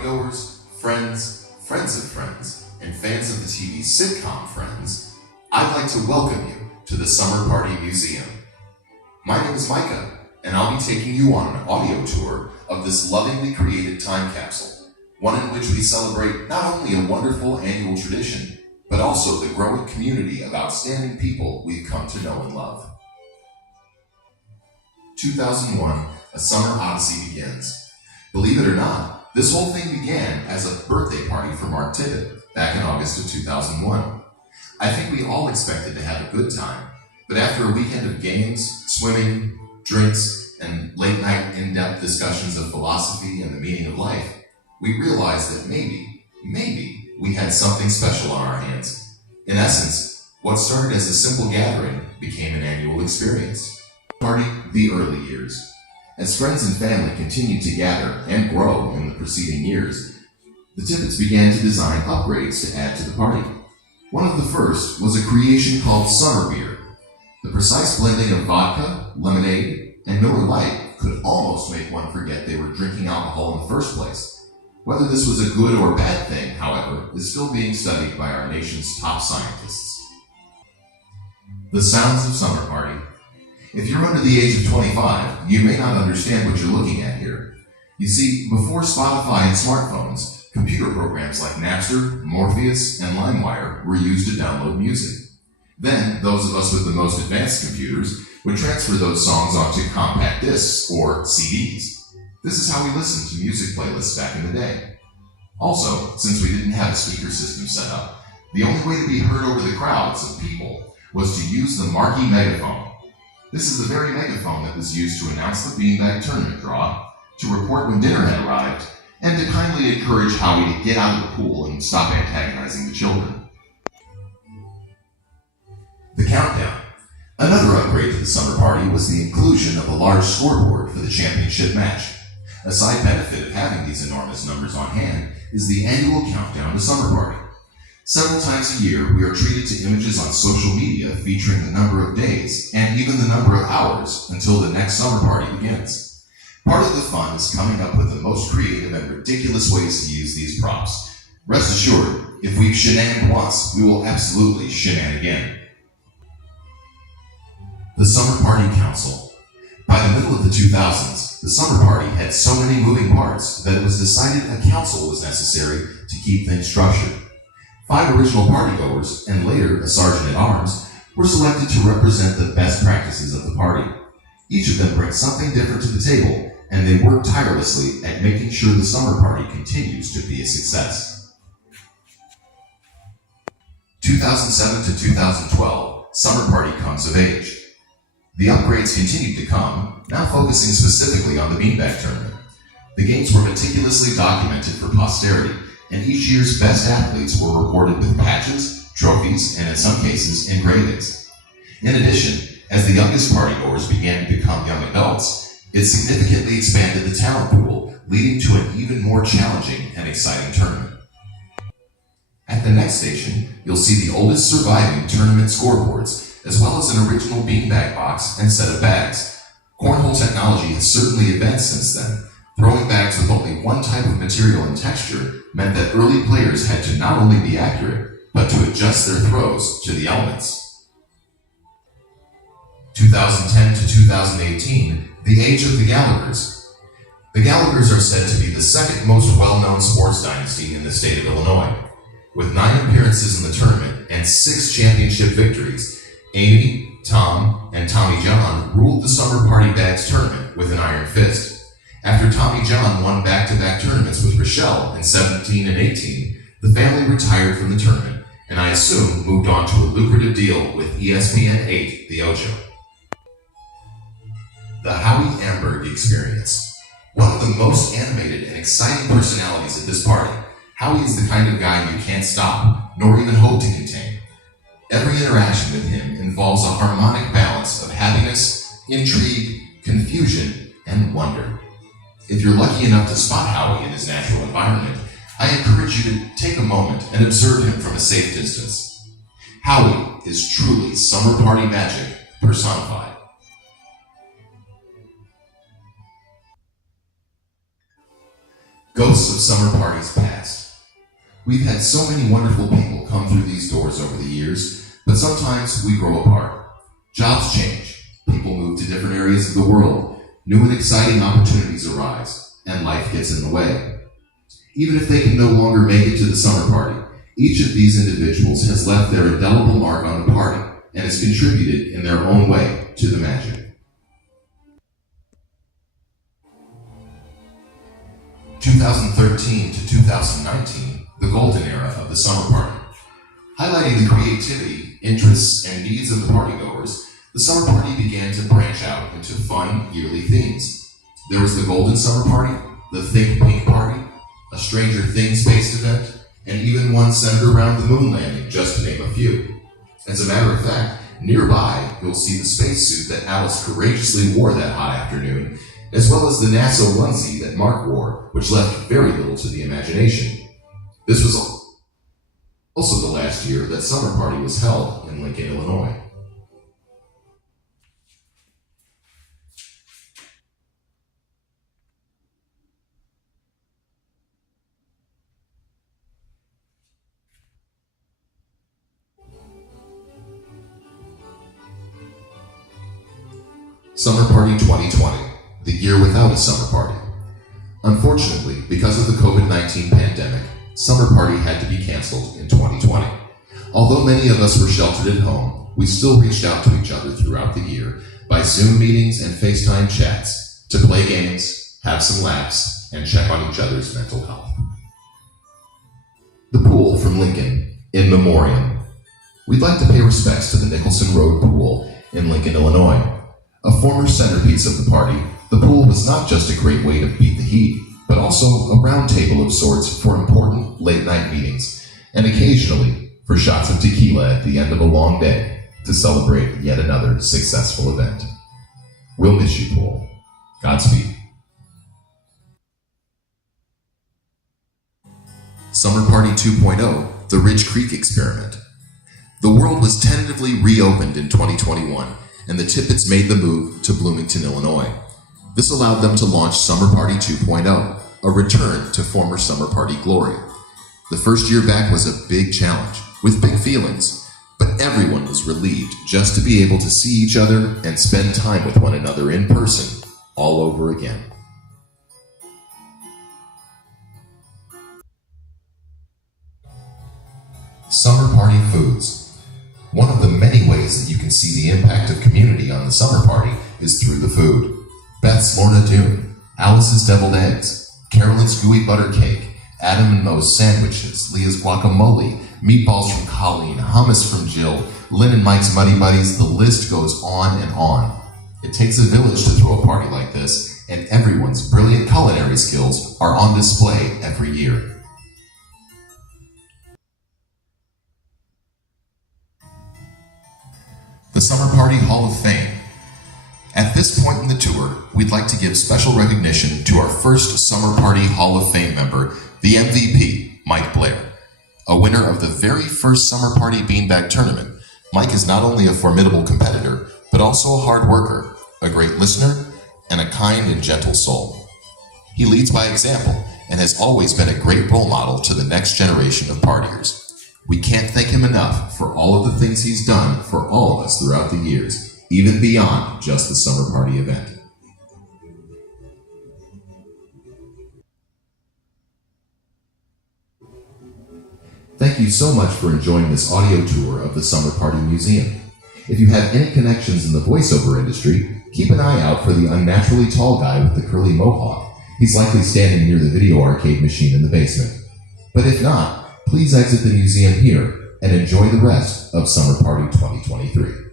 partygoers, friends, friends of friends, and fans of the TV sitcom Friends, I'd like to welcome you to the Summer Party Museum. My name is Micah, and I'll be taking you on an audio tour of this lovingly created time capsule, one in which we celebrate not only a wonderful annual tradition, but also the growing community of outstanding people we've come to know and love. 2001, A Summer Odyssey begins. Believe it or not, this whole thing began as a birthday party for Mark Tibbett back in August of 2001. I think we all expected to have a good time, but after a weekend of games, swimming, drinks, and late-night in-depth discussions of philosophy and the meaning of life, we realized that maybe we had something special on our hands. In essence, what started as a simple gathering became an annual experience. Party, the early years. As friends and family continued to gather and grow in the preceding years, the Tibbetts began to design upgrades to add to the party. One of the first was a creation called Summer Beer. The precise blending of vodka, lemonade, and Miller Lite could almost make one forget they were drinking alcohol in the first place. Whether this was a good or bad thing, however, is still being studied by our nation's top scientists. The sounds of Summer Party. If you're under the age of 25, you may not understand what you're looking at here. You see, before Spotify and smartphones, computer programs like Napster, Morpheus, and LimeWire were used to download music. Then, those of us with the most advanced computers would transfer those songs onto compact discs, or CDs. This is how we listened to music playlists back in the day. Also, since we didn't have a speaker system set up, the only way to be heard over the crowds of people was to use the marquee megaphone. This is the very megaphone that was used to announce the beanbag tournament draw, to report when dinner had arrived, and to kindly encourage Howie to get out of the pool and stop antagonizing the children. The countdown. Another upgrade to the summer party was the inclusion of a large scoreboard for the championship match. A side benefit of having these enormous numbers on hand is the annual countdown to summer party. Several times a year, we are treated to images on social media featuring the number of days and even the number of hours until the next summer party begins. Part of the fun is coming up with the most creative and ridiculous ways to use these props. Rest assured, if we've shenanigans once, we will absolutely shenan again. The Summer Party Council. By the middle of the 2000s, the summer party had so many moving parts that it was decided a council was necessary to keep things structured. 5 original partygoers, and later a sergeant-at-arms, were selected to represent the best practices of the party. Each of them brings something different to the table, and they work tirelessly at making sure the summer party continues to be a success. 2007 to 2012, Summer Party comes of age. The upgrades continued to come, now focusing specifically on the beanbag tournament. The games were meticulously documented for posterity, and each year's best athletes were rewarded with patches, trophies, and in some cases, engravings. In addition, as the youngest partygoers began to become young adults, it significantly expanded the talent pool, leading to an even more challenging and exciting tournament. At the next station, you'll see the oldest surviving tournament scoreboards, as well as an original beanbag box and set of bags. Cornhole technology has certainly advanced since then. Throwing bags with only one type of material and texture meant that early players had to not only be accurate, but to adjust their throws to the elements. 2010 to 2018, the age of the Gallaghers. The Gallaghers are said to be the second most well-known sports dynasty in the state of Illinois. With 9 appearances in the tournament and 6 championship victories, Amy, Tom, and Tommy John ruled the Summer Party Bags tournament with an iron fist. After Tommy John won back-to-back tournaments with Rochelle in 17 and 18, the family retired from the tournament, and I assume moved on to a lucrative deal with ESPN 8, The Ocho. The Howie Amberg Experience. One of the most animated and exciting personalities at this party, Howie is the kind of guy you can't stop, nor even hope to contain. Every interaction with him involves a harmonic balance of happiness, intrigue, confusion, and wonder. If you're lucky enough to spot Howie in his natural environment, I encourage you to take a moment and observe him from a safe distance. Howie is truly summer party magic personified. Ghosts of summer parties past. We've had so many wonderful people come through these doors over the years, but sometimes we grow apart. Jobs change, people move to different areas of the world, new and exciting opportunities arise, and life gets in the way. Even if they can no longer make it to the summer party, each of these individuals has left their indelible mark on the party and has contributed in their own way to the magic. 2013 to 2019, the golden era of the summer party. Highlighting the creativity, interests, and needs of the partygoers, the summer party began to branch out into fun, yearly themes. There was the Golden Summer Party, the Think Pink Party, a Stranger Things-based event, and even one centered around the moon landing, just to name a few. As a matter of fact, nearby, you'll see the spacesuit that Alice courageously wore that hot afternoon, as well as the NASA onesie that Mark wore, which left very little to the imagination. This was also the last year that Summer Party was held in Lincoln, Illinois. Summer Party 2020, the year without a summer party. Unfortunately, because of the COVID-19 pandemic, Summer Party had to be canceled in 2020. Although many of us were sheltered at home, we still reached out to each other throughout the year by Zoom meetings and FaceTime chats to play games, have some laughs, and check on each other's mental health. The pool from Lincoln, in memoriam. We'd like to pay respects to the Nicholson Road Pool in Lincoln, Illinois. A former centerpiece of the party, the pool was not just a great way to beat the heat, but also a round table of sorts for important late-night meetings, and occasionally for shots of tequila at the end of a long day to celebrate yet another successful event. We'll miss you, pool. Godspeed. Summer Party 2.0, the Ridge Creek Experiment. The world was tentatively reopened in 2021, and the Tippets made the move to Bloomington, Illinois. This allowed them to launch Summer Party 2.0, a return to former Summer Party glory. The first year back was a big challenge, with big feelings, but everyone was relieved just to be able to see each other and spend time with one another in person all over again. Summer Party foods. One of the many ways that you can see the impact of community on the summer party is through the food. Beth's Lorna Doone, Alice's deviled eggs, Carolyn's gooey butter cake, Adam and Mo's sandwiches, Leah's guacamole, meatballs from Colleen, hummus from Jill, Lynn and Mike's Muddy Buddies, the list goes on and on. It takes a village to throw a party like this, and everyone's brilliant culinary skills are on display every year. The Summer Party Hall of Fame. At this point in the tour, we'd like to give special recognition to our first Summer Party Hall of Fame member, the MVP, Mike Blair. A winner of the very first Summer Party Beanbag Tournament, Mike is not only a formidable competitor, but also a hard worker, a great listener, and a kind and gentle soul. He leads by example and has always been a great role model to the next generation of partiers. We can't thank him enough for all of the things he's done for all of us throughout the years, even beyond just the summer party event. Thank you so much for enjoying this audio tour of the Summer Party Museum. If you have any connections in the voiceover industry, keep an eye out for the unnaturally tall guy with the curly mohawk. He's likely standing near the video arcade machine in the basement. But if not, please exit the museum here and enjoy the rest of Summer Party 2023.